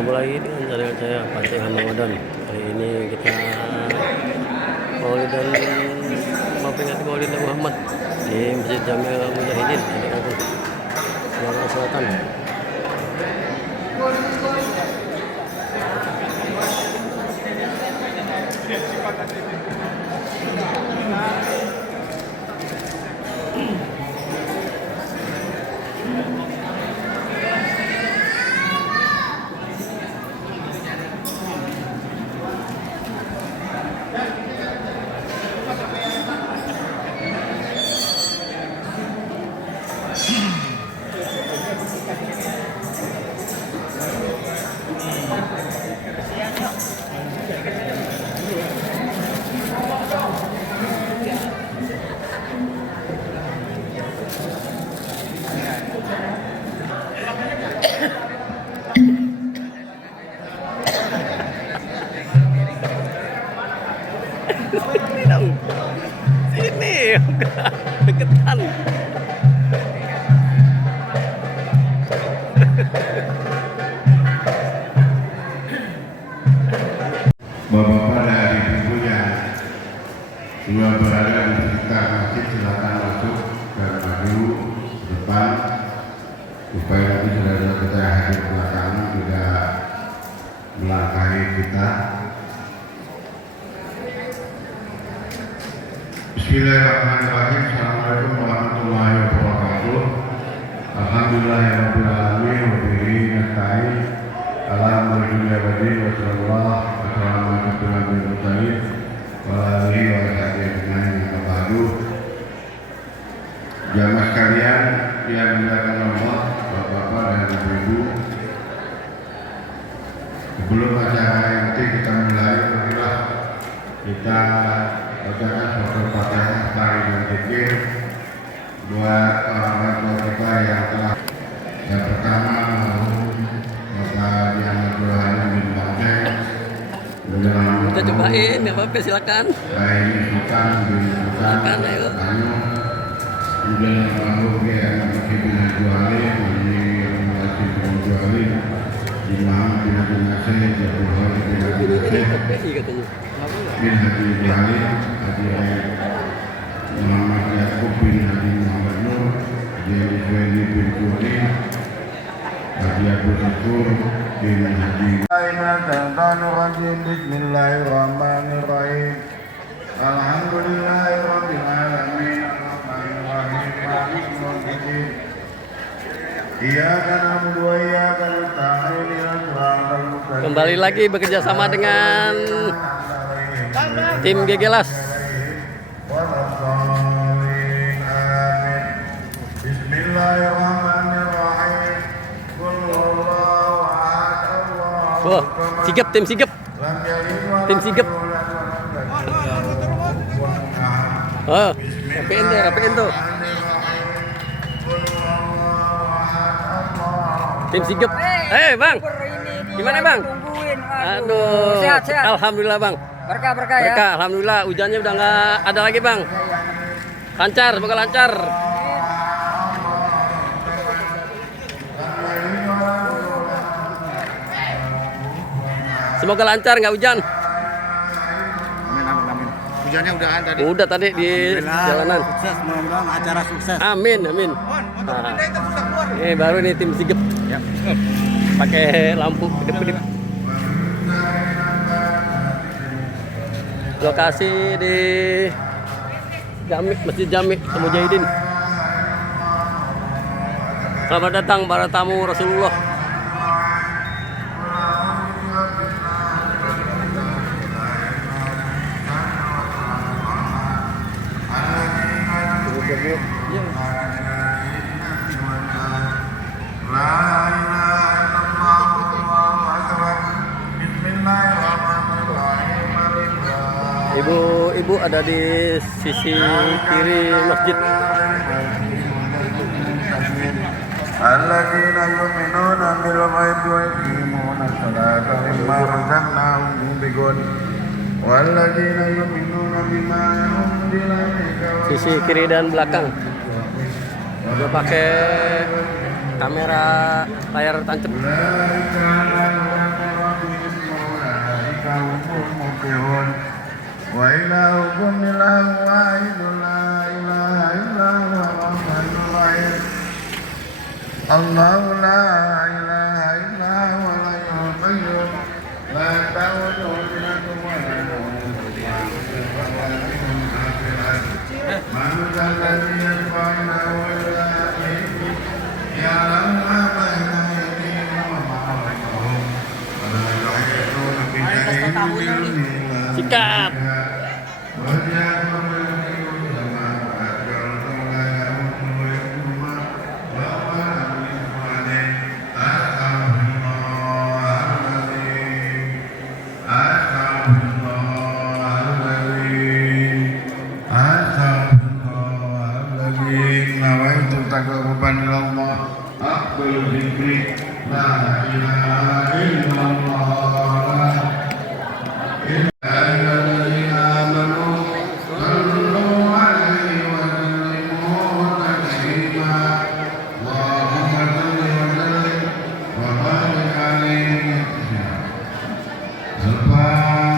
Berjumpa lagi dengan channel saya Pancingan Ramadan. Kali ini kita Maulid dan memperingati Maulid Nabi Muhammad di Masjid Jamil Mujahidin di Jakarta Selatan. Sini, deketan. Bapak-bapak dan ibu-ibu yang juga berada di sekitar masjid, silakan masuk dan maju ke depan supaya nanti saudara kita yang hadir belakang tidak melangkahi kita. Bismillahirrahmanirrahim. Assalamualaikum warahmatullahi wabarakatuh. Alhamdulillahirabbil alamin wa bihi nasta'in. Alhamdulillah wa sallallahu jamaah sekalian yang dimuliakan Allah, bapak-bapak dan ibu-ibu. Sebelum acara nanti kita mulai, marilah kita bacakan suatu Fatihah tari dan zikir buat orang-orang tua kita yang telah. Yang pertama Bapak Diana Johanna bin Bangkeng. Kita cobain, nggak apa-apa, silakan. Silakan, ayo. Kemudian yang lalu yang bin Juali, bin Juali, Imam bin Haji Nasir, Jabul Hadi bin Haji Nasir, bin Haji Juali, Haji Muhammad Yaakob bin Haji Muhammad Nur, Haji Iswaili bin Juali, Haji Abu Syukur bin Haji. Bismillahirrahmanirrahim. Alhamdulillahirabbil alamin. Kembali lagi bekerja sama dengan tim Gegelas. Bismillahirrahmanirrahim. Wah, sigap, tim sigap. Tim sigap. Oh, rapiin tuh. Tim sigap. Bang. Gimana, Bang? Aduh. Sehat. Alhamdulillah, Bang. Berkah ya. Berkah, alhamdulillah. Hujannya udah nggak ada lagi, Bang. Lancar, semoga lancar. Semoga lancar, nggak hujan. Amin. Hujannya udahan tadi. Udah tadi di jalanan. Sukses, mudah-mudahan acara sukses. Amin. Nah, ini baru nih tim sigap. Ya. Pakai lampu kedip-kedip. Lokasi di Masjid Jamil Mujahidin. Selamat datang para tamu Rasulullah. Ibu ada di sisi kiri masjid. Alladzina yu'minuna bil ghaibi wa yuqimuna as-salata wa mimma razaqnahum yunfiqun. Walladzina yu'minuna bima unzila ilayka. Sisi kiri dan belakang. Udah pakai kamera layar tancap. Sikap. Nawaitu taqarruban ilallah aqbal dzikri la ilaha illallah ayyuhalladzina amanu sallu alaihi wa sallimu taslima Allahumma salli wa sallim wa barik alaihi Al-Fatihah.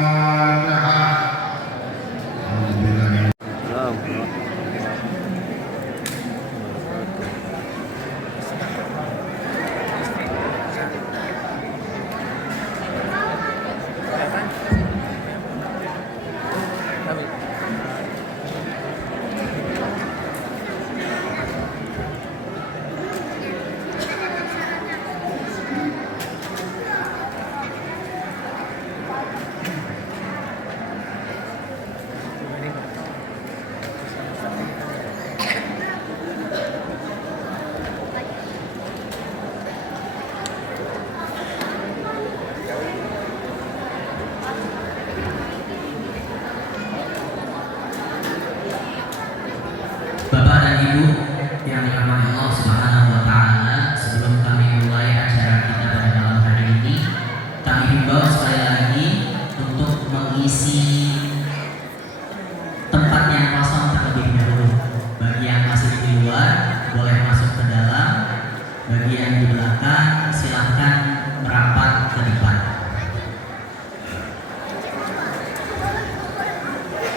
Bapak dan Ibu yang dirahmati Allah Subhanahu wa taala, sebelum kami mulai acara kita pada malam hari ini, kami himbau sekali lagi untuk mengisi tempat yang kosong terlebih dahulu. Bagi yang masih di luar boleh masuk ke dalam, bagi yang di belakang silahkan merapat ke depan.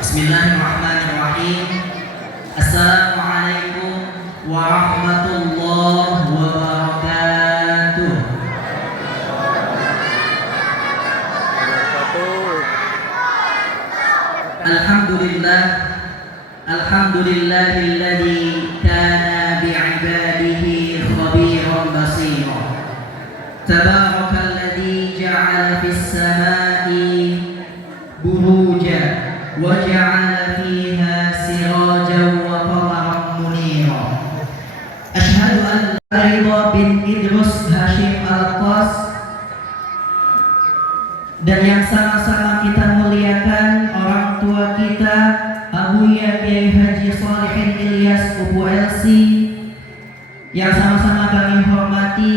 Bismillahirrahmanirrahim. Assalamualaikum warahmatullahi wabarakatuh. Alhamdulillahilladzi kana bi'ibadihi khabiran basira. Tabarakalladzi ja'ala fis samai buruja wa ja'ala fiha sirajan wa qamaran munira. Asyhadu an la ilaha bin Idrus Hashim Al-Qas, dan yang sama-sama kita muliakan orang tua kita Abuya Kiai Haji Shalihin Ilyas Ubu Elsi, yang sama-sama kami hormati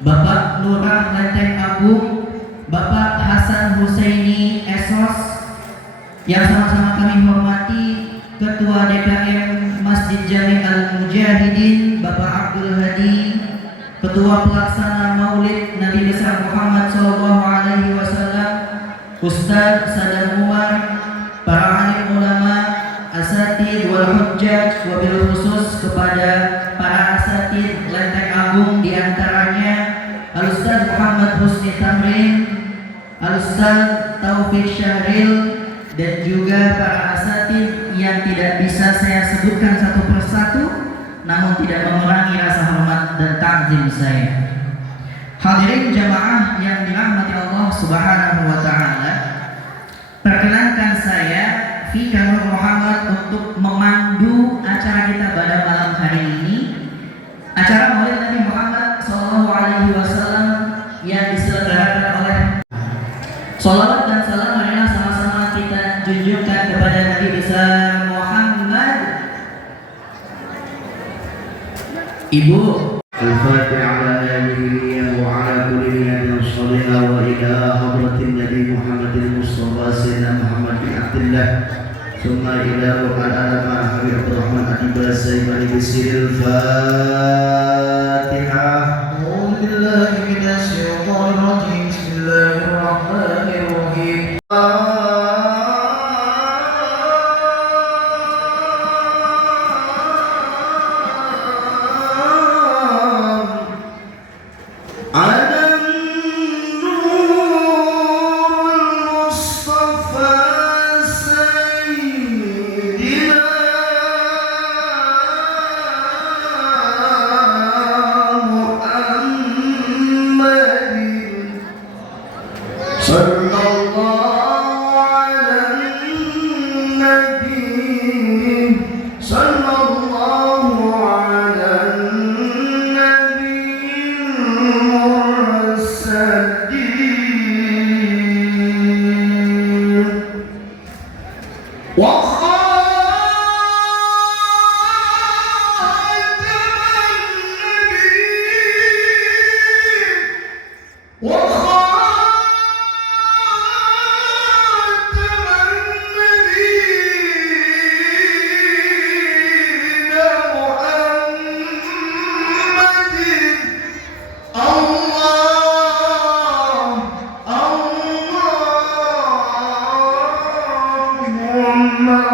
Bapak Lurah Lenteng Agung, Bapak Hasan Husaini Esos, yang sama-sama kami hormati Ketua DKM Masjid Jami Al-Mujahidin Bapak Abdul Hadi, Ketua Pelaksana Maulid Nabi besar Muhammad SAW Ustadz Sadar Umar, para alim ulama, asatid wal hujjaj, wabil khusus kepada para asatid Lenteng Agung, diantaranya Al-Ustadz Muhammad Husni Tamrin, Al-Ustadz Taufik Syahril, dan juga para asatid yang tidak bisa saya sebutkan satu persatu, namun tidak mengurangi rasa hormat dan takzim saya. Hadirin jamaah yang dirahmati Allah Subhanahu wa taala, perkenankan saya Fika Nur Muhammad untuk memandu acara kita pada malam hari ini, acara Maulid Nabi Muhammad SAW yang diselenggarakan oleh Sholawat dan salam marilah sama-sama kita junjungkan kepada Nabi besar Muhammad. Ibu Al-Fatihah ala nabiyyina wa ala kulli nabiyyin sallallahu wa ila hadratin Nabi Muhammadin Mustafa Sayyidina Muhammad bin Abdullah thumma ila ruhul alam Habib Abdurrahman Atiba Sayyidina Bismil Fatihah. A'udzu billahi minasy syaithanir rajim. Bismillahirrahmanirrahim.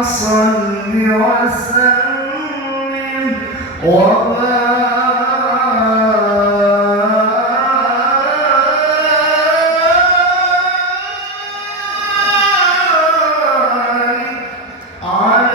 صل وسلم وبارك عليه.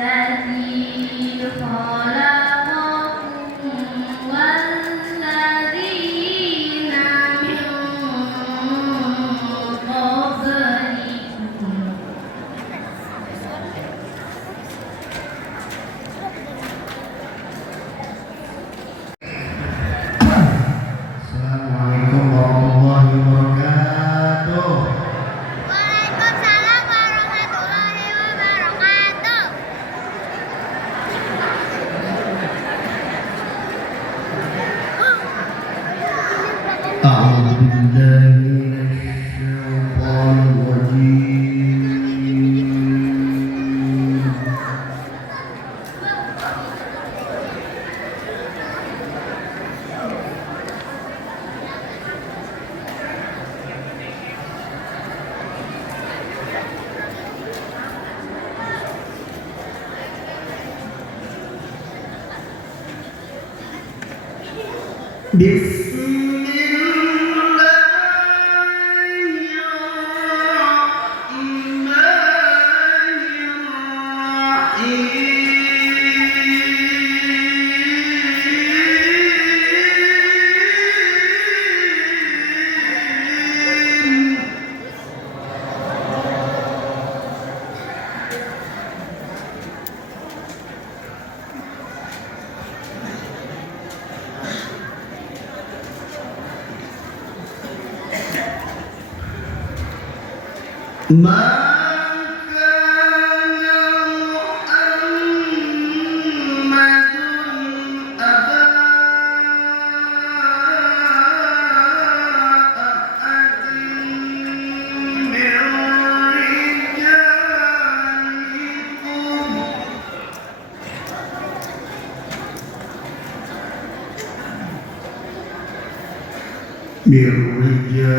الذي خلقكم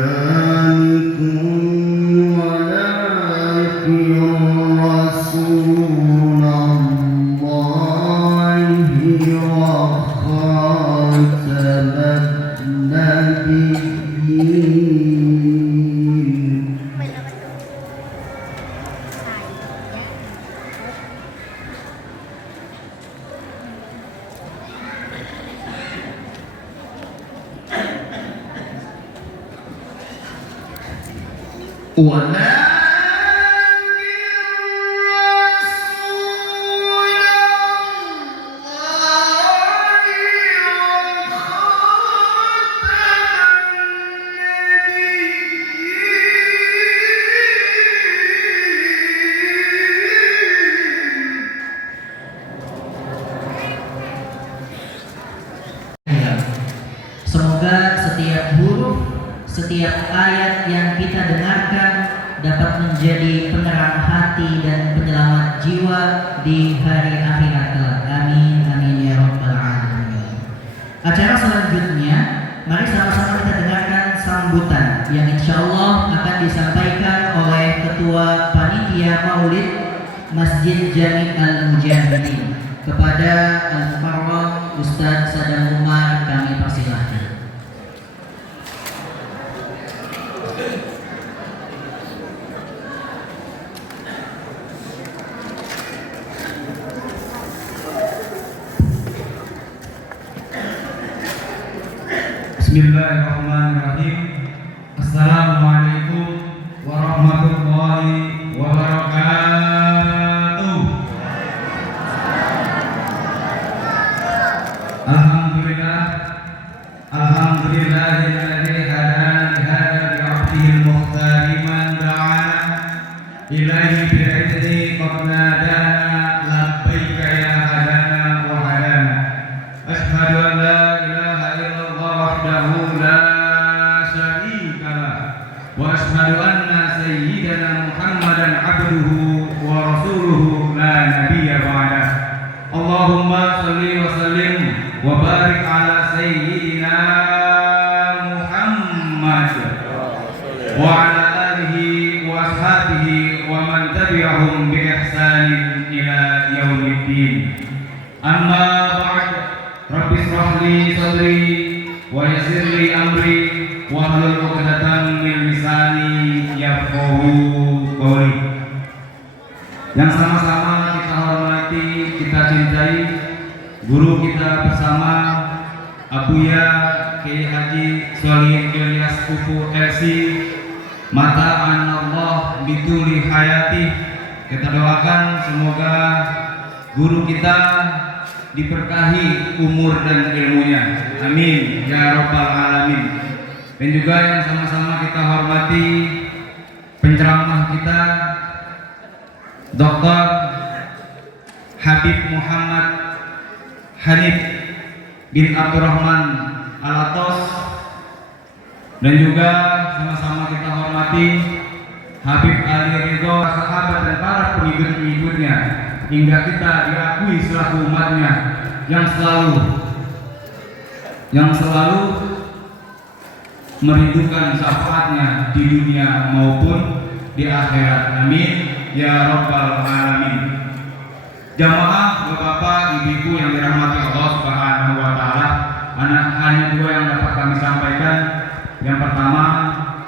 برجالكم ولكن رسول الله وخاتم النبيين Semoga setiap huruf, setiap ayat yang kita dengarkan dapat menjadi penerang hati dan penyelamat jiwa di hari akhirat kelak. Amin, amin ya rabbal alamin. Acara selanjutnya, mari sama-sama kita dengarkan sambutan yang insya Allah akan disampaikan oleh Ketua Panitia Maulid Masjid Jami Al-Mujahidin. Kepada Al-Mukarram Ustaz Sadam Umar kami persilahkan. Bismillahirrahmanirrahim. Assalamualaikum warahmatullahi wabarakatuh. Alhamdulillahilladzi hadana li hadza bi'abdihil muhtari man da'ana ilaihi bi'idzni qad nadana labbaika ya hadana wa hadana. Asyhadu an la ilaha illallah wahdahu la syarika lah wa asyhadu anna sayyidana Muhammadan abduhu wa rasuluhu la nabiyya ba'dah. Allahumma shalli wa sallim wa barik ala sayyidina Muhammad wa ala alihi wa ashabihi wa man tabi'ahum bi ihsanin ila yaumiddin. Amma ba'd. Rabbi shrah li sadri wa yassir li amri wa hlul 'uqdatam min lisani yafqahu qawli. Yang sama-sama kita hormati, kita cintai guru kita bersama Abuya Kiai Haji Sholihin Ilyas Kufu LC, mata'an Allah bituli hayati. Kita doakan semoga guru kita diberkahi umur dan ilmunya, amin ya rabbal alamin. Dan juga yang sama-sama kita hormati penceramah kita Dr. Habib Muhammad Hanif bin Abdurrahman Alatos, dan juga sama-sama kita hormati Habib Ali Ridho, sahabat dan para pengikut-pengikutnya, hingga kita diakui selaku umatnya yang selalu merindukan syafaatnya di dunia maupun di akhirat, amin ya rabbal alamin. Jamaah, bapak-bapak, ibu-ibu yang dirahmati Allah Subhanahu wa taala, hanya dua yang dapat kami sampaikan. Yang pertama,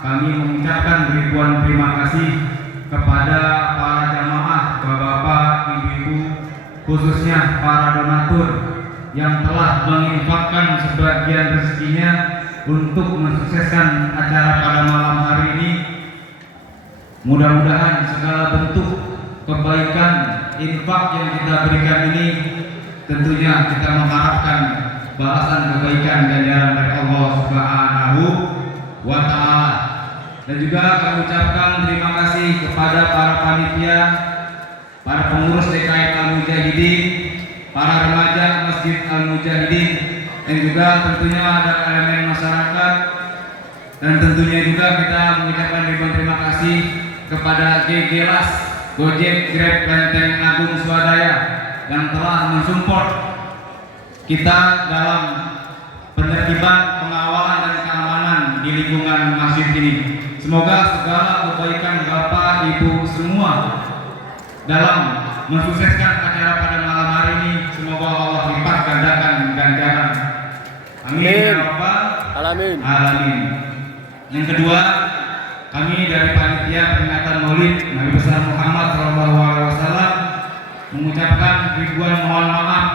kami mengucapkan ribuan terima kasih kepada para jamaah, bapak-bapak, ibu-ibu, khususnya para donatur yang telah menginfakkan sebagian rezekinya untuk mensukseskan acara pada malam hari ini. Mudah-mudahan segala bentuk kebaikan infak yang kita berikan ini, tentunya kita mengharapkan balasan kebaikan ganjaran dari Allah Subhanahu wa Ta'ala. Dan juga kami ucapkan terima kasih kepada para panitia, para pengurus DKM Al-Mujahidin, para remaja Masjid Al-Mujahidin, dan juga tentunya ada elemen masyarakat. Dan tentunya juga kita mengucapkan ribuan terima kasih kepada GGLAS, Gojek, Grab, Lenteng Agung Swadaya yang telah mensupport kita dalam penertiban, pengawalan dan keamanan di lingkungan masjid ini. Semoga segala kebaikan Bapak Ibu semua dalam mensukseskan acara pada malam hari ini, semoga Allah lipat gandakan ganjaran. Amin ya Rabbal Alamin. Yang kedua, kami dari panitia peringatan Maulid Nabi besar Muhammad SAW mengucapkan ribuan mohon maaf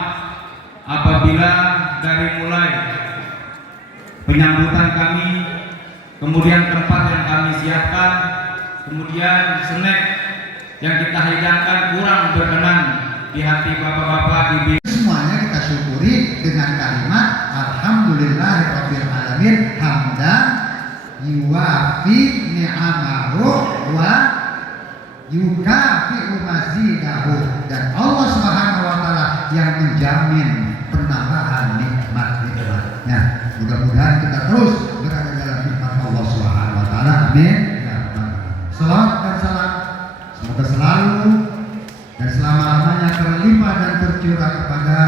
apabila dari mulai penyambutan kami, kemudian tempat yang kami siapkan, kemudian snack yang kita hidangkan kurang berkenan di hati bapak-bapak, ibu. Semuanya kita syukuri dengan kalimat Alhamdulillahirabbil alamin hamdan yuwafi ni'amahu wa yukafi'u mazidahu. Dan Allah Subhanahu wa taala yang menjamin penambahan nikmat-nikmatnya. Mudah-mudahan kita terus berada dalam nikmat Allah Subhanahu wa taala. Amin. Salawat dan salam semoga selalu dan selama-lamanya terlimpah dan tercurah kepada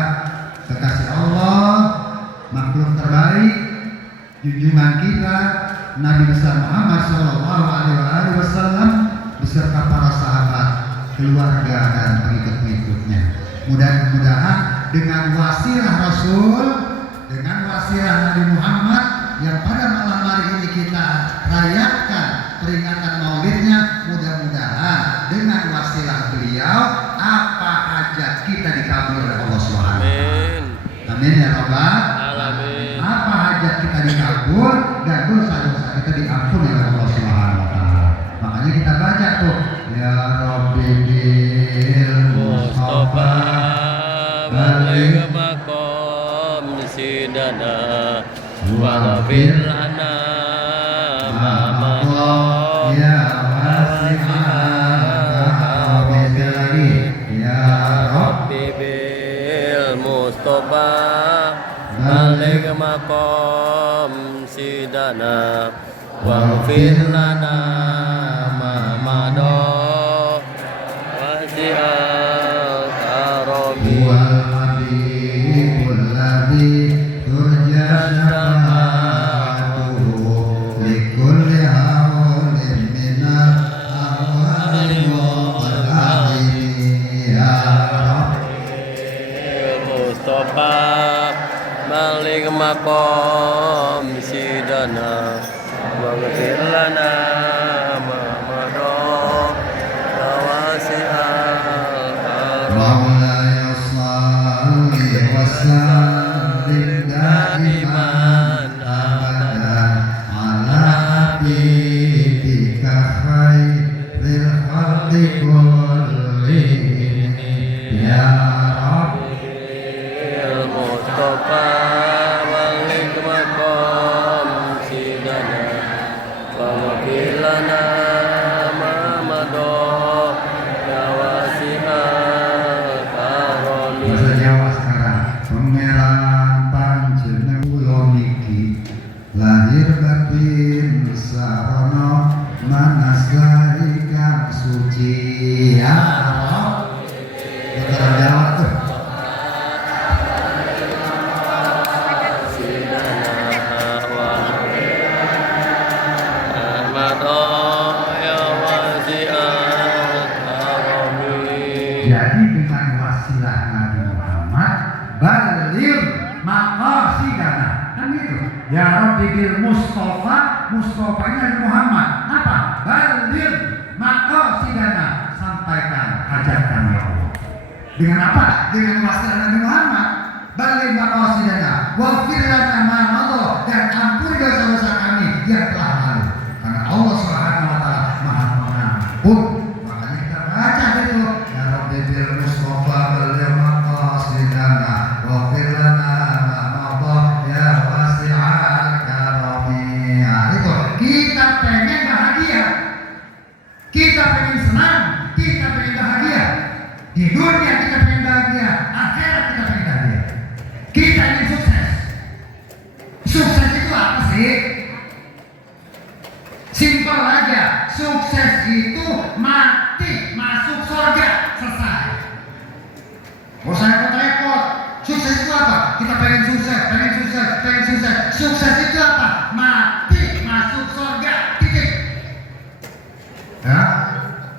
kekasih Allah, makhluk terbaik, junjungan kita Nabi besar Muhammad SAW beserta para sahabat, keluarga dan pengikut-pengikutnya. Mudah-mudahan dengan wasilah Rasul, dengan wasilah Nabi Muhammad yang pada malam hari ini kita rayakan peringatan maulidnya, mudah-mudahan dengan wasilah beliau apa hajat kita dikabul oleh Allah Subhanahu. Amin. Amin ya Rabbal Alamin. Apa hajat kita dikabul dan dosa-dosa kita diampuni oleh Allah Subhanahu wa taala. Makanya kita baca tuh ya Rabbi bil Mustafa balik makom sidana waghfir lana ma maqam ya wasi'ah lagi ya Rabbi Rabbi bil Mustafa balik makom sidana waghfir lana ma maqam wasi'al karami wal habibul ladzi turja syafa'atuhu likulli hawlin minal ahwali wal ahli ya Mustafa balik makom sidana waghfir lana ma maqam wasi'al karami Maulaya salli wa sallim daiman abadan ala habibika khairil khalqi kullihim ya Rabbi Mustafa balik makom sidana waghfir lana ma maqam wasi'al karami. Bahasa Jawa sekarang Pangeran panjenengan kula niki lahir batin sarana manasai kang suci ya Rabb bil Mustafa, Mustafa ini Nabi Muhammad. Apa? Baligh maqasidana, sampaikan hajat kami ya Allah. Dengan apa? Dengan wasilah Nabi Muhammad. Baligh maqasidana waghfir lana ma madha, dan ampuni dosa-dosa kami yang telah lalu. Karena Allah Subhanahu wa taala Maha Pengampun. Makanya kita baca itu, ya Rabbi bil Mustafa baligh maqasidana waghfir lana ma madha ya wasi'al karami. Itu kita pengen bahagia. Kita pengen senang, kita pengen bahagia. Di dunia kita pengen bahagia, akhirat kita pengen bahagia. Kita ingin sukses. Sukses itu apa sih? Simpel aja. Sukses itu mati, masuk surga, selesai. Mau saya repot-repot. Sukses itu apa? Kita pengen sukses, pengen sukses, pengen sukses. Sukses itu apa? Mati, masuk surga, titik. Ya?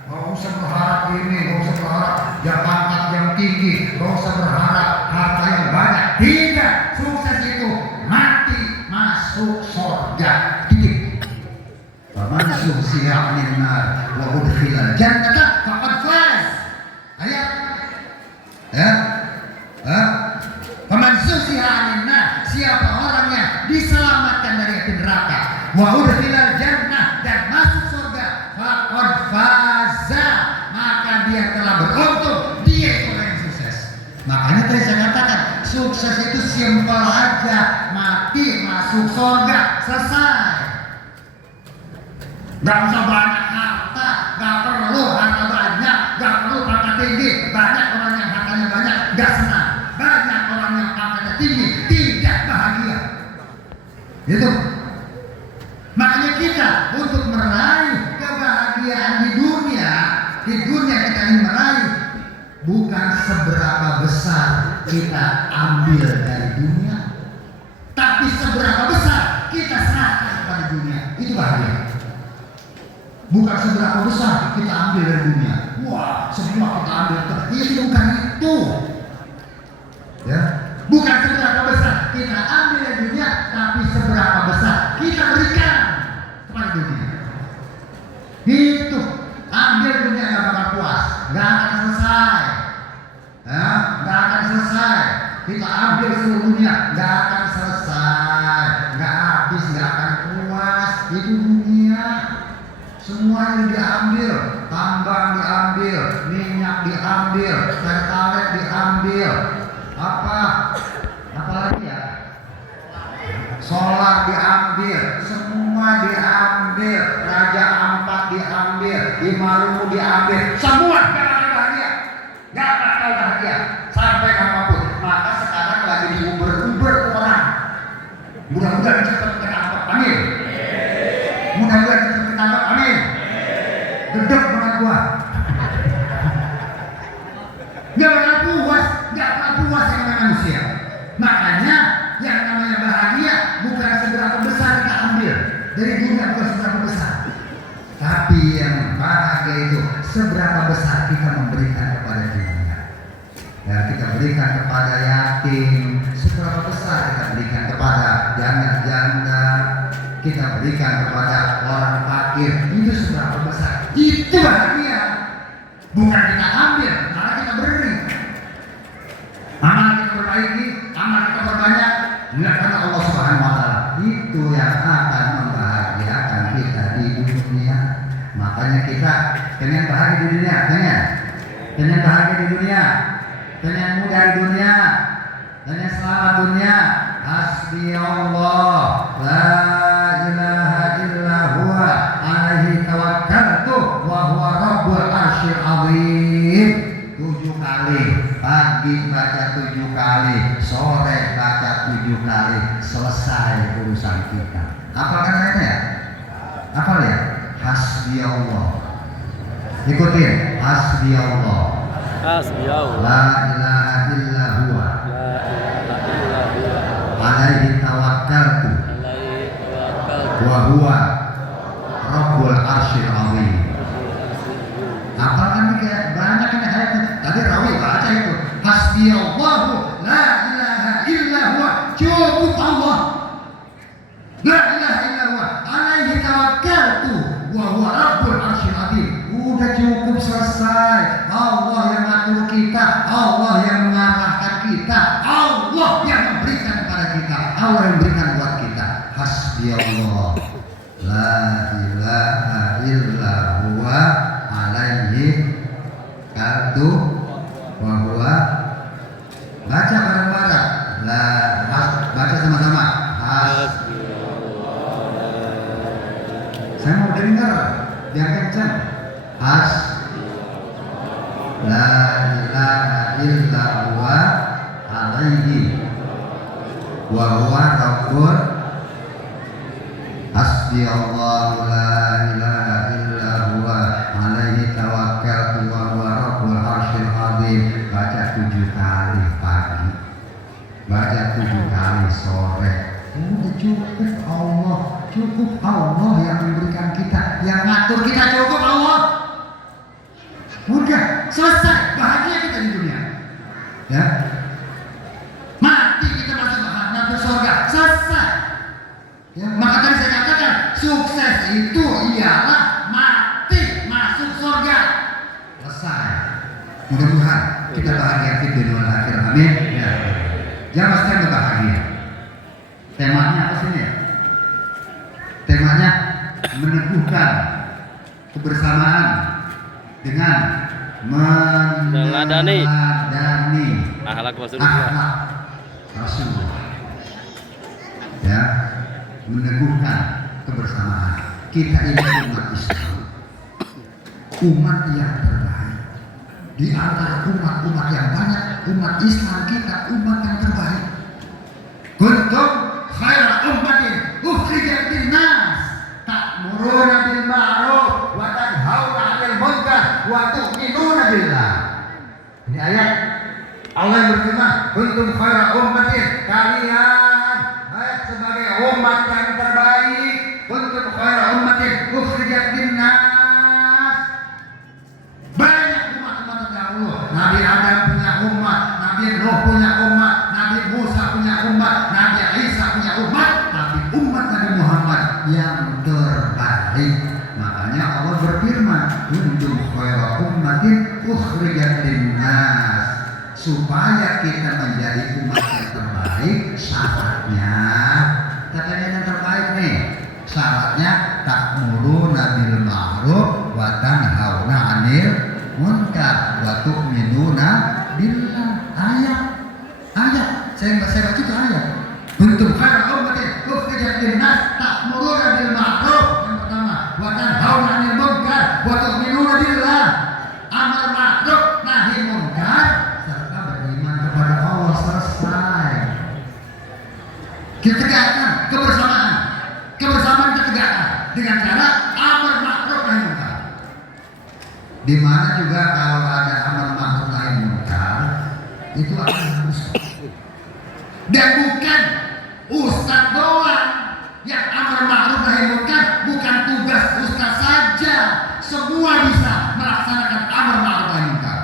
Gak usah berharap ini, gak usah berharap yang pangkat yang tinggi, gak usah berharap harta yang banyak. Tidak, sukses itu mati, masuk surga, titik. Faman zuhziha 'anil nar wa udkhilal jannata faqad faz. Ayat. Ya. Faman zuhziha 'anil nar, siapa orangnya diselamatkan dari api neraka, wa udkhilal jannah, dan masuk surga, faqad faza, maka dia telah beruntung, dia itu orang yang sukses. Makanya tadi saya katakan, sukses itu simpel aja, mati, masuk surga, selesai. Gak usah banyak harta, gak perlu harta banyak, gak perlu pangkat tinggi. Banyak orang yang hartanya banyak, gak senang. Banyak orang yang pangkatnya tinggi, tidak bahagia. Itu. Makanya kita untuk meraih kebahagiaan di dunia kita ingin meraih, bukan seberapa besar kita ambil dari dunia, tapi seberapa besar kita serahkan kepada dunia, itu bahagia. Bukan seberapa besar kita ambil dari dunia. Wah, semua kita ambil. Itu bukan itu. Ya, bukan seberapa besar kita ambil dari dunia, tapi seberapa besar kita berikan kepada dunia. Itu ambil dunia gak bakal puas, gak akan selesai. Ya, gak akan selesai. Kita ambil seluruh dunia, gak akan selesai, gak habis, gak akan puas. Itu dunia. Semuanya diambil, tambang diambil, minyak diambil, pertalite diambil, apa lagi ya? Solar diambil, semua diambil, Raja Ampat diambil, Imalumu diambil, semua gak bakal bahagia, gak bakal bahagia sampai apapun. Maka sekarang lagi diuber-uber orang. Mudah-mudahan cepat ketangkep, amin. Mudah-mudahan cepat ketangkep, amin. Gedek banget gua. Gak bakal puas yang namanya manusia. Makanya yang namanya bahagia bukan seberapa besar kita ambil dari dunia, bukan seberapa besar, tapi yang bahagia itu seberapa besar kita memberikan kepada dunia. Ya, kita berikan kepada yatim, seberapa besar kita berikan kepada janda-janda, kita berikan kepada orang fakir, itu seberapa besar. Itu bahagia. Bukan kita ambil, malah kita beri. Amal kita perbaiki, amal kita perbanyak, karena Allah Subhanahu wa taala. Itu yang akan membahagiakan kita di dunia. Makanya kita pengen bahagia di dunia, pengen bahagia di dunia, pengen mudah di dunia, pengen selamat dunia. Hasbi Allah, la ilaha illa huwa, alaihi tawakkaltu wa huwa rabbul arsyil azim. 7 kali, pagi baca 7 kali, sore baca 7 kali, selesai urusan kita. Apa katanya? Apa ya? Hasbi Allah. Ikutin, hasbi Allah. Hasbi Allah. La ilaha illa huwa. La ilaha illa huwa. Alaihi tawakkaltu. Alaihi tawakkaltu. Wa huwa rabbul arsyil azim. Apa kan kayak banyak ini ayat tadi rawi baca itu. Hasbi Allahu la ilaha illa huwa. Cukup Allah. La yang kencang. La ilaha illa huwa alaihi wa huwa rabbul hasbi Allahu la ilaha illa huwa alaihi tawakkaltu wa huwa rabbul arsyil azim. Baca 7 kali pagi, baca 7 kali sore. Udah cukup Allah yang memberikan kita, yang ngatur kita cukup Allah. Udah selesai, bahagia kita di dunia. Ya, mati kita masuk ke surga, selesai. Ya, maka tadi saya katakan sukses itu ialah mati masuk surga, selesai. Mudah-mudahan kita bahagia di dunia dan akhir, amin. Ya, jangan pastikan bahagia. Temanya apa sih ya? Temanya meneguhkan kebersamaan dengan meneladani akhlak Rasulullah. Ya, meneguhkan kebersamaan. Kita ini umat Islam, umat yang terbaik. Di antara umat-umat yang banyak, umat Islam kita umat yang terbaik. Kuntum khaira ummatin ukhrijat linnas ta'muruna bil ma'ruf wa tanhauna 'anil munkar wa tu'minuna billah. Ini ayat Allah yang berfirman, kuntum khaira ummatin, kalian sebagai umat yang terbaik. Kuntum khaira ummatin ukhrijat linnas. Banyak umat-umat terdahulu. Nabi Adam punya umat, Nabi Nuh punya umat, Nabi Musa punya umat, Nabi Isa punya umat, tapi umat Nabi Muhammad yang terbaik. Makanya Allah berfirman, kuntum khaira ummatin ukhrijat linnas. Supaya kita menjadi umat yang terbaik, syaratnya katanya yang terbaik nih. Syaratnya ta'muruna bil ma'ruf wa tanhauna 'anil munkar wa tu'minuna billah. Ayat. Saya baca itu ayat. Kuntum khaira ummatin ukhrijat linnas ta'muruna bil ma'ruf. Yang pertama, wa tanhauna 'anil munkar wa tu'minuna billah. Amar ma'ruf nahi munkar serta beriman kepada Allah, selesai. Kita tegakkan kebersamaan kita tegakkan dengan cara amar ma'ruf nahi munkar. Di mana juga kalau ada amar ma'ruf nahi munkar itu akan harus. Dan bukan ustaz doang yang amar ma'ruf nahi munkar, bukan tugas ustaz saja. Semua bisa melaksanakan amar ma'ruf nahi munkar.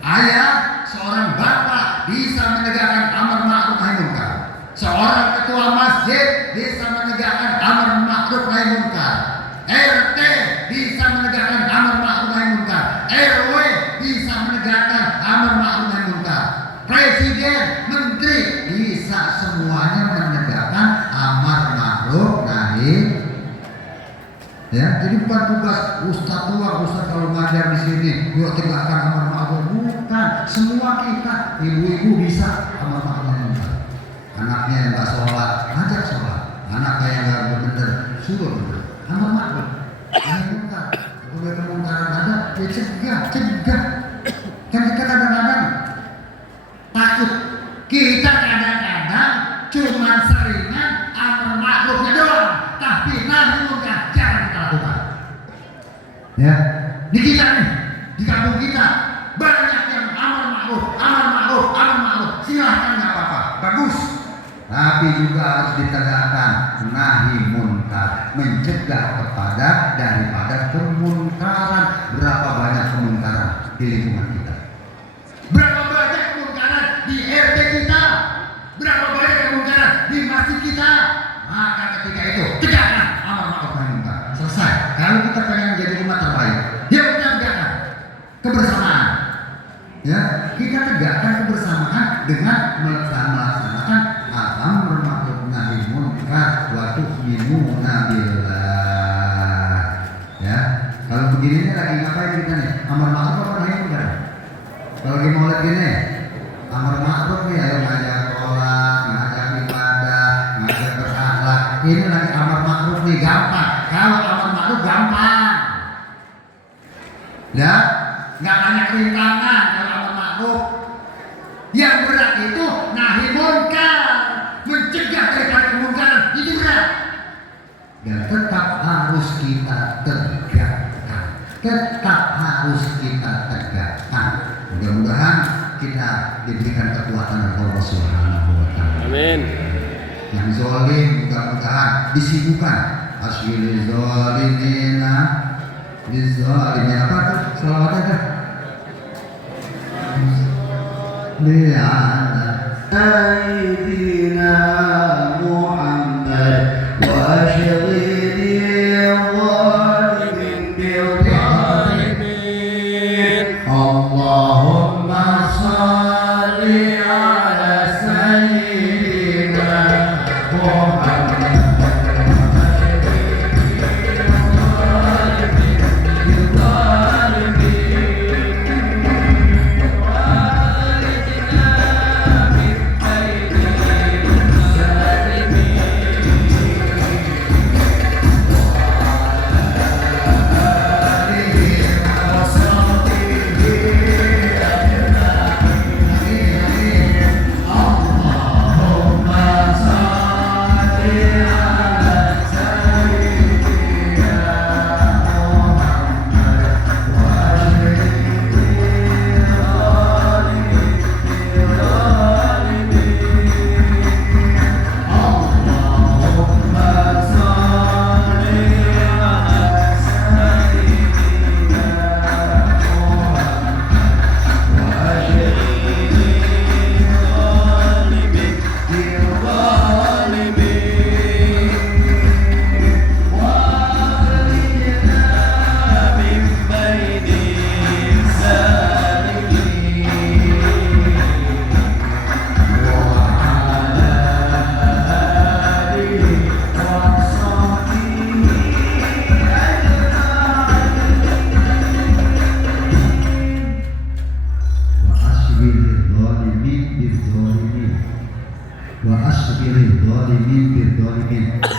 Ayah, seorang bapak bisa menegakkan amar ma'ruf nahi munkar. Seorang ketua masjid bisa menegakkan amar ma'ruf nahi munkar. RT bisa menegakkan amar ma'ruf nahi munkar. RW bisa menegakkan amar ma'ruf nahi munkar. Presiden, menteri bisa semuanya menegakkan amar ma'ruf nahi. Ya, jadi bukan tugas ustaz tua, ustaz kalau ngajar di sini gua tegakkan amar ma'ruf, bukan. Semua kita, ibu-ibu bisa amar ma'ruf nahi munkar. Anaknya yang nggak sholat, ngajak sholat. Anaknya yang nggak bener, suruh bener. Amar ma'ruf nahi munkar. Udah kemungkaran ada, ya cegah. Kan kita kadang-kadang takut. Kita kadang-kadang cuma seringan amar ma'rufnya doang, tapi nahi munkar jangan kita lakukan. Ya, di kita nih, di kampung kita banyak yang amar ma'ruf. Silahkan, nggak apa-apa, bagus. Tapi juga harus ditegakkan nahi munkar, mencegah kepada daripada kemunkaran. Berapa banyak kemunkaran di lingkungan kita? Berapa banyak kemungkaran di RT kita? Berapa banyak kemungkaran di masjid kita? Maka ketika itu tegakkan amar ma'ruf nahi munkar. Selesai. Kalau kita pengen menjadi umat terbaik, ya kita tegakkan kebersamaan. Ya, kita tegakkan kebersamaan dengan melaksanakan amar ma'ruf nahi munkar wa tu'minuna billah. Ya, kalau begini nih lagi ngapain kita nih? Amar ma'ruf apa nahi munkar? Kalau lagi mau lihat gini, amar ma'ruf nih, ayo ngajak sholat, ngajak ibadah, ngajak berakhlak. Ini lagi amar ma'ruf nih, gampang. Kalau amar ma'ruf gampang. Ya, nggak banyak rintangan kalau amar ma'ruf. Yang berat itu nahi munkar, mencegah daripada kemungkaran, itu berat. Dan tetap harus kita tegakkan, tetap harus kita tegakkan. Mudah-mudahan kita diberikan kekuatan dari Allah Subhanahu wa Ta'ala. Amin. Yang zalim mudah-mudahan disibukkan. Asbil zalimina bizalimin, apa tuh? Selawat aja. Li'ala أيدينا محمد وأشغل الظالمين بالظالمين اللهم صل على سيدنا محمد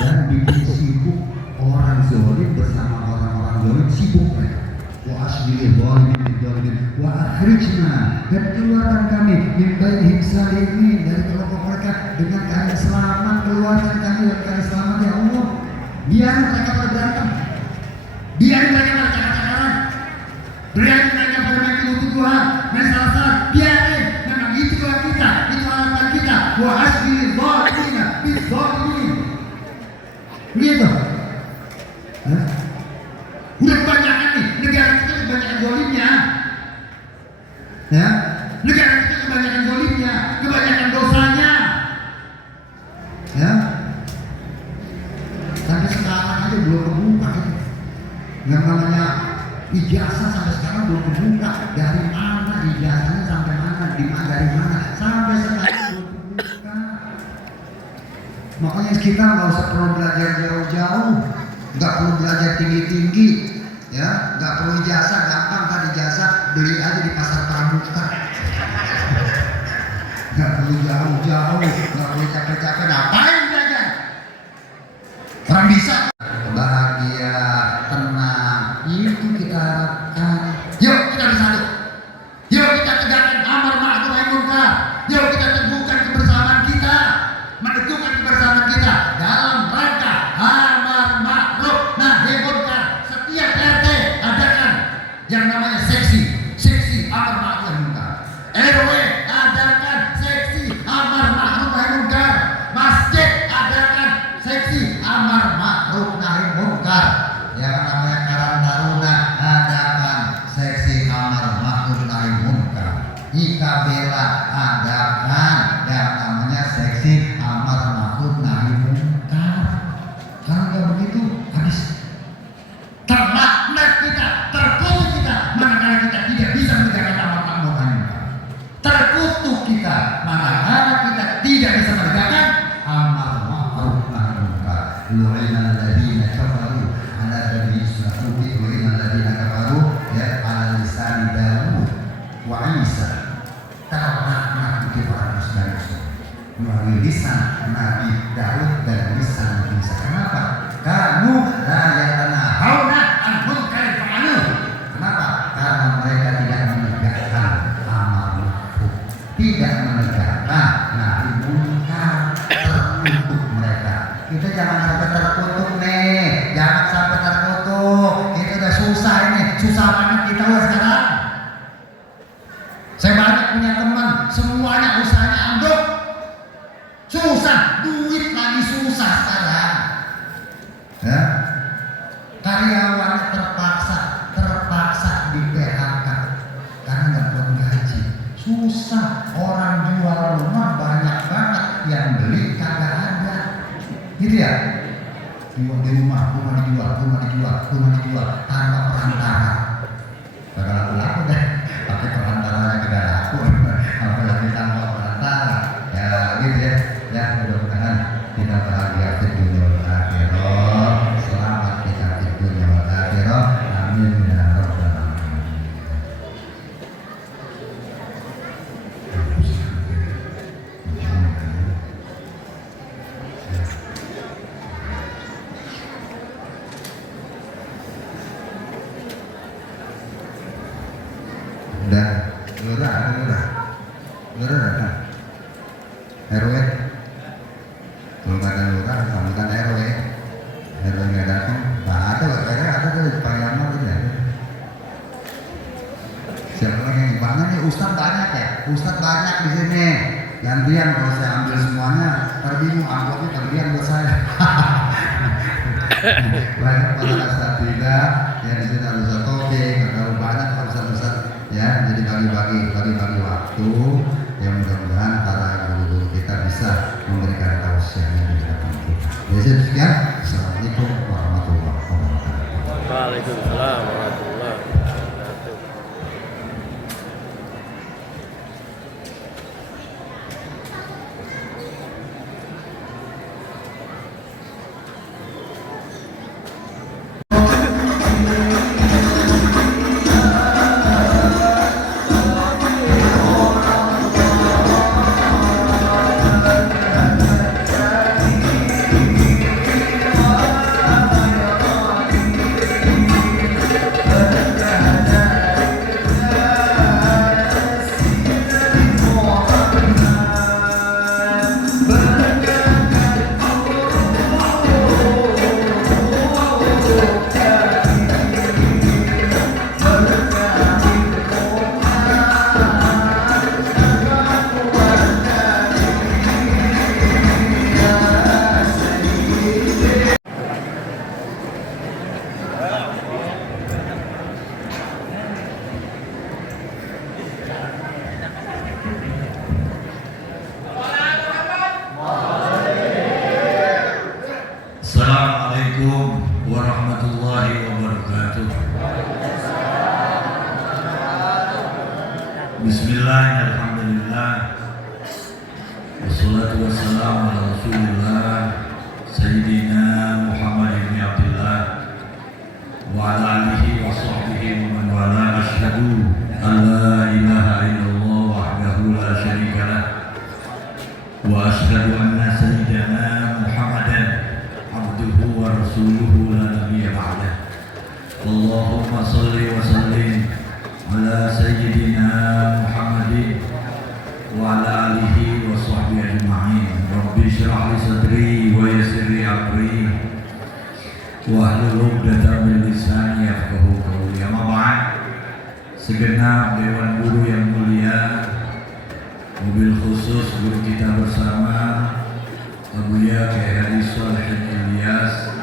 dan bikin sibuk orang zalim bersama orang-orang zalim, sibuk mereka. Wa asbil zalimin bidzalimin wa akhrijna, dan keluarkan kami min bainihim salimin, dari kelompok mereka dengan keadaan selamat. Keluarkan kami dengan keadaan selamat ya Allah. Biar mereka berantem, biar mereka bercakap-cakapan, biar mereka bermain tuduh-tuduhan, main salah-salah, biarin. Memang itu Tuhan kita, itu harapan kita. Wa asbil zalimin bidzalimin. Lihat dong, udah kebanyakan nih, negara kita kebanyakan zalimnya, ya, negara kita kebanyakan zalimnya, kebanyakan dosanya, ya. Sampai sekarang aja belum kebuka itu. Yang namanya ijazah sampai sekarang belum kebuka. Dari mana ijazahnya, sampai mana, dari mana, sampai sekarang belum kebuka. Makanya kita nggak usah perlu belajar jauh-jauh, nggak perlu belajar tinggi-tinggi, ya, nggak perlu ijazah, gampang kan ijazah, beli aja di pasar pramuka. Nggak perlu jauh-jauh, nggak perlu capek-capek, ngapain belajar? Orang bisa bahagia, tenang, itu kita harapkan. Yuk kita bersatu, yuk kita tegakkan amar ma'ruf nahi munkar, yuk kita teguhkan kebersamaan kita, meneguhkan kebersamaan kita dalam rangka amar ma'ruf nahi munkar. Setiap RT adakan yang namanya seksi amar ma'ruf nahi munkar. RW adakan seksi amar ma'ruf nahi munkar. Masjid adakan seksi amar ma'ruf nahi munkar. Yang namanya Karang Taruna adakan seksi amar ma'ruf nahi munkar. Ika Bela adakan yang namanya seksi amar ma'ruf nahi munkar. Kalau nggak begitu habis, terlaknat kita, terkutuk kita manakala kita tidak bisa menegakkan amar ma'ruf nahi munkar. Terkutuk kita manakala kita tidak bisa menegakkan amar ma'ruf nahi munkar. Lu'inal ladzina kafaru ala Nabi lu'inal ladzina kafaru ya ala lisan Daud wa Isa. Terlaknat itu para musyrik melalui lisan Nabi Daud dan lisan Nabi Isa. Kenapa? Kamu la yatanahawna an munkar fa'aluh. Kenapa? susah banget kita lah sekarang. Saya banyak punya teman, semuanya usahanya ambruk. Susah, duit lagi susah sekarang. Ya. Karyawannya terpaksa di PHK karena nggak dapat gaji. Susah, orang jual rumah banyak banget, yang beli kagak ada. Gitu ya? Di rumah dijual tanpa perantara. Kagak laku deh, pakai perantaranya kagak laku. Apalagi tanpa perantara. Ya gitu ya. Ya mudah-mudahan kita bahagia di dunia wal akhirah. Selamat kita di dunia wal akhirah. Amin ya rabbal alamin. Dan lurah datang. RW kalau nggak ada lurah, sambutan RW nggak datang, nggak ada, ada tuh paling lama tuh ya. Siapa lagi yang banyak nih? Ustadz banyak ya, Ustadz banyak di sini. Gantian kalau saya ambil semuanya, terbingung amplopnya terbian buat saya. Banyak para asatidzah yang di sini ada Ustadz Taufik, ada banyak para ustadz ya. Jadi bagi waktu yang mudah-mudahan para guru-guru kita bisa memberikan tausiah yang di hadapan kita. Jadi sekian. Assalamualaikum warahmatullahi wabarakatuh. Waalaikumsalam warahmatullahi wabarakatuh. Assalamualaikum warahmatullahi wabarakatuh. Bismillahirrahmanirrahim. Alhamdulillah. Wassalatu wassalamu ala Rasulillah Sayyidina Muhammad ibn Abdullah wa ala alihi wa sahbihi wa man wala. Asyhadu an la ilaha illallah wahdahu la syarika lah wa asyhadu anna sayyidana Muhammadan abduhu wa rasuluhu la nabiyya ba'dah. Allahumma salli wa sallim ala sayyidina Muhammadin wa ala alihi wa sahbihi ajma'in. Rabbi shrah li sadri wa yassir li amri wa hlul 'uqdatam min lisani yafqahu qawli. Amma ba'd. Segenap dewan guru yang mulia, mobil khusus guru kita bersama Abuya Kiai Haji Shalihin Ilyas,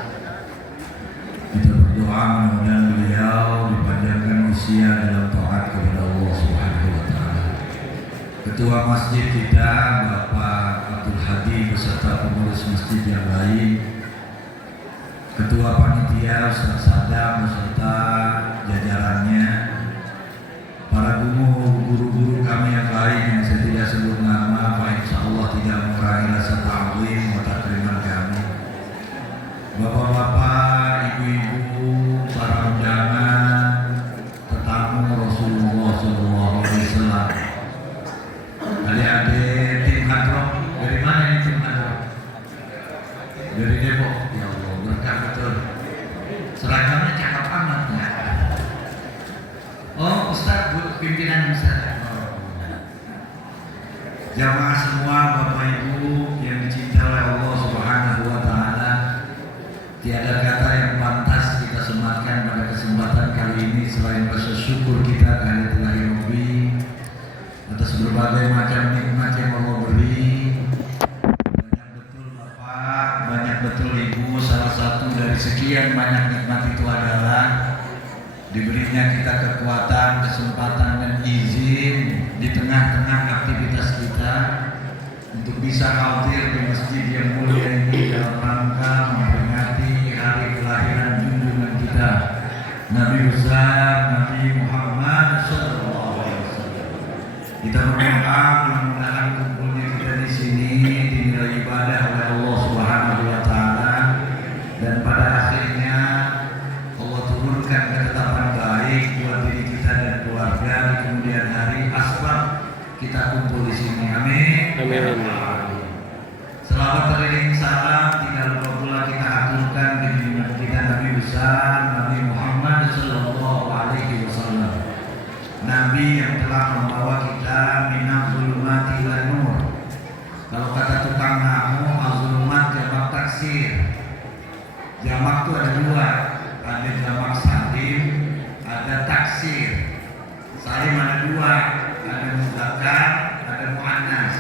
kita berdoa mudah-mudahan beliau dipanjangkan usia dalam taat kepada Allah Subhanahu wa taala. Ketua masjid kita Bapak Abdul Hadi beserta pengurus masjid yang lain, Ketua Panitia Ustaz Sadam beserta jajarannya, para guru-guru kami yang lain yang saya tidak sebut nama, Pak insya Allah tidak mengurangi rasa ta'zim wa takriman kami. Bapak-bapak, ibu-ibu, para undangan, tetamu Rasulullah SAW, adik-adik tim hadroh, dari mana ini tim hadroh? Dari Depok. Ya Allah, berkah betul. Seragamnya cakep amat ya. Oh, Ustaz, pimpinan Ustaz. Jamaah semua, Bapak Ibu yang dicintai oleh Allah Subhanahu wa taala, tiada kata yang pantas kita sematkan pada kesempatan kali ini selain rasa syukur kita kehadirat Rabbi atas berbagai macam nikmat yang Allah beri. Banyak betul Bapak, banyak betul Ibu. Salah satu dari sekian banyak nikmat itu adalah diberinya kita kekuatan, kesempatan dan izin di tengah-tengah aktivitas kita untuk bisa hadir di masjid yang mulia ini dalam rangka memperingati hari kelahiran junjungan kita Nabi besar Nabi Muhammad SAW. Kita berdoa mudah-mudahan kumpulnya kita di sini dinilai ibadah oleh Allah Subhanahu wa taala dan pada akhirnya Allah turunkan ketetapan baik buat diri kita dan keluarga di kemudian hari asbab kita kumpul di sini. Amin. Amin. Selawat teriring salam tidak lupa pula kita aturkan junjungan kita Nabi besar Nabi Muhammad sallallahu alaihi wasallam. Nabi yang telah membawa kita minaz zulumati ilan nur. Kalau kata tukang nahu, az-zulumat jamak taksir. Jamak itu ada dua, ada jamak salim, ada taksir. Salim ada dua, ada mudzakkar, ada muannas.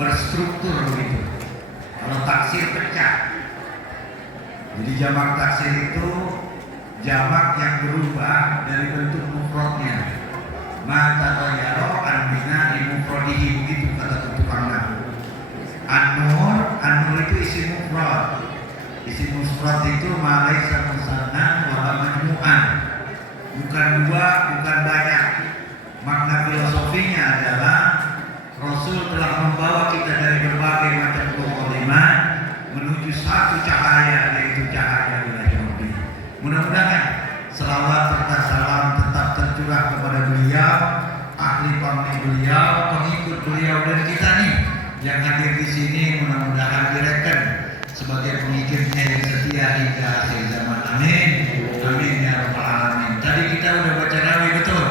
Berstruktur begitu. Kalau taksir pecah. Jadi jamak taksir itu jamak yang berubah dari bentuk mufradnya. Mata tayaro an-bina di mufradihi, begitu kata tukang nahu. An-nur itu isi mufrad. Isi mufrad itu ma laisa musannan wa majmu'an. Bukan dua, bukan banyak. Makna filosofinya adalah Rasul telah membawa kita dari berbagai macam kemukadimat menuju satu cahaya, yaitu cahaya wilayah Rabbi. Mudah-mudahan selawat serta salam tetap tercurah kepada beliau, ahli pamit beliau, pengikut beliau dan kita nih yang hadir di sini, mudah-mudahan direken sebagai pengikutnya yang setia hingga akhir zaman. Amin. Amin ya rabbal alamin. Tadi kita udah baca rawi betul.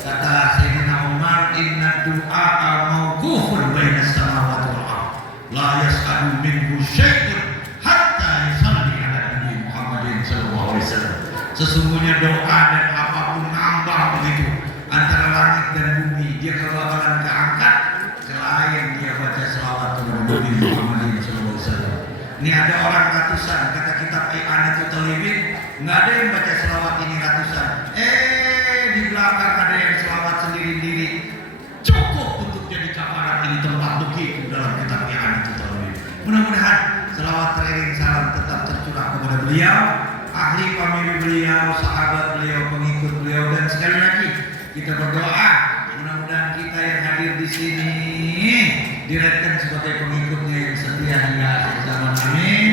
Kata Sayyidina Umar, inna du'a mawqufun baina samawati wal ardh la yas'alu minhu syai'un hatta yusalli ala Nabi Muhammadin sallallahu alaihi wasallam. Sesungguhnya doa dan apapun ngambang begitu antara langit dan bumi, dia kalau bakalan keangkat selain dia baca selawat kepada Nabi Muhammadin sallallahu alaihi wasallam. Ini ada orang ratusan, kata kitab I'anatul Talibin, nggak ada yang baca selawat ini ratusan. Di belakang ada yang selawat sendiri-sendiri. Cukup untuk jadi kafarat ini tempat begitu dalam kitab I'anatul Talibin. Mudah-mudahan selawat teriring salam tetap tercurah kepada beliau, ahli pamili beliau, sahabat beliau, pengikut beliau, dan sekali lagi kita berdoa mudah-mudahan kita yang hadir di sini direkan sebagai pengikutnya yang setia hingga akhir zaman. Amin.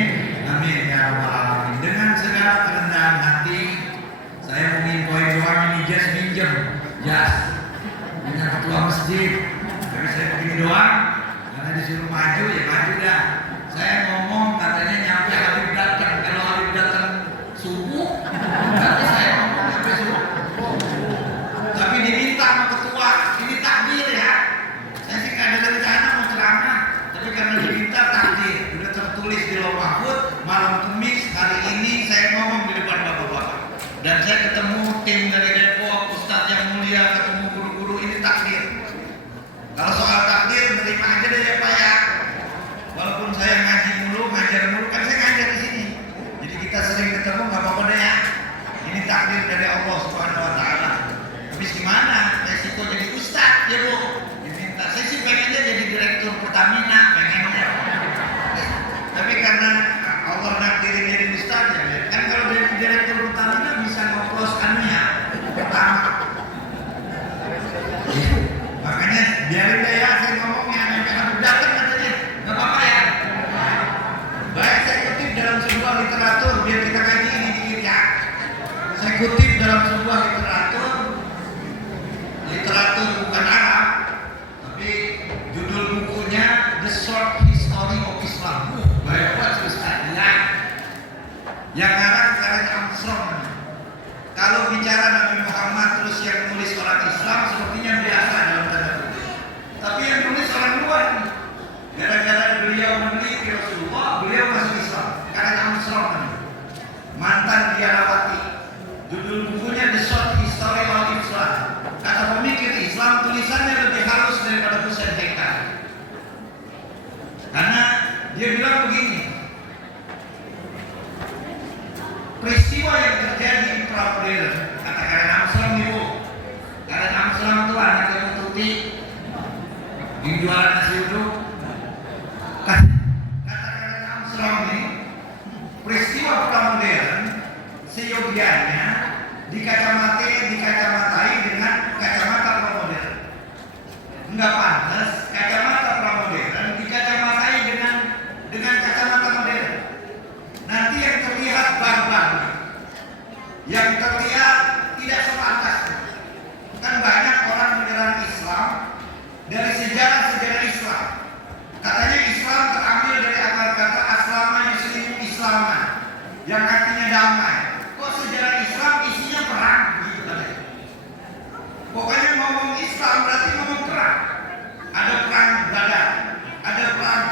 Amin ya rabbal alamin. Dengan segala kerendahan hati saya menginfoin doa ini jas minjem jas dengan ketua masjid. Tapi saya begini doang karena disuruh maju ya maju dah. Saya ngomong katanya nyampe Habib datang. Kalau Habib datang subuh nanti saya ngomong nyampe subuh. Tapi diminta sama ketua, ini takdir ya. Saya sih kadang dari sana mau ceramah, tapi karena diminta takdir, udah tertulis di Lauh Mahfuz malam Kamis hari ini saya ngomong di depan bapak-bapak. Dan saya ketemu tim dari Depok, Ustadz yang mulia, ketemu guru-guru, ini takdir. Kalau soal takdir menerima aja deh ya Pak ya. Walaupun saya ngaji mulu, ngajar mulu, kan saya ngajar di sini. Jadi kita sering ketemu nggak apa-apa deh ya. Ini takdir dari Allah Subhanahu Wa Taala. Habis gimana? Resiko jadi Ustadz ya Bu. Diminta. Saya sih pengennya jadi direktur Pertamina, pengennya. Tapi karena Allah nakdirin jadi Ustadz ya. Kan kalau jadi direktur Pertamina bisa ngoplos anunya pertama. Makanya biarin deh ya saya ngomongnya sampai Habib datang katanya. Nggak apa-apa ya. Baik, saya kutip dalam sebuah literatur biar kita kaji ini dikit ya. Saya kutip dalam sebuah literatur bukan Arab, tapi judul bukunya The Short History of Islam. Baik buat Ustaz ya. Yang ngarang Clarence Armstrong. Kalau bicara Nabi Muhammad terus yang nulis orang Islam sepertinya biasa dalam tanda kutip. Tapi yang nulis orang luar. Gara-gara beliau meneliti Rasulullah, beliau masuk Islam. Clarence Armstrong mantan biarawati. Judul artinya damai. Kok sejarah Islam isinya perang gitu kan? Pokoknya ngomong Islam berarti ngomong perang. Ada perang Badar, ada perang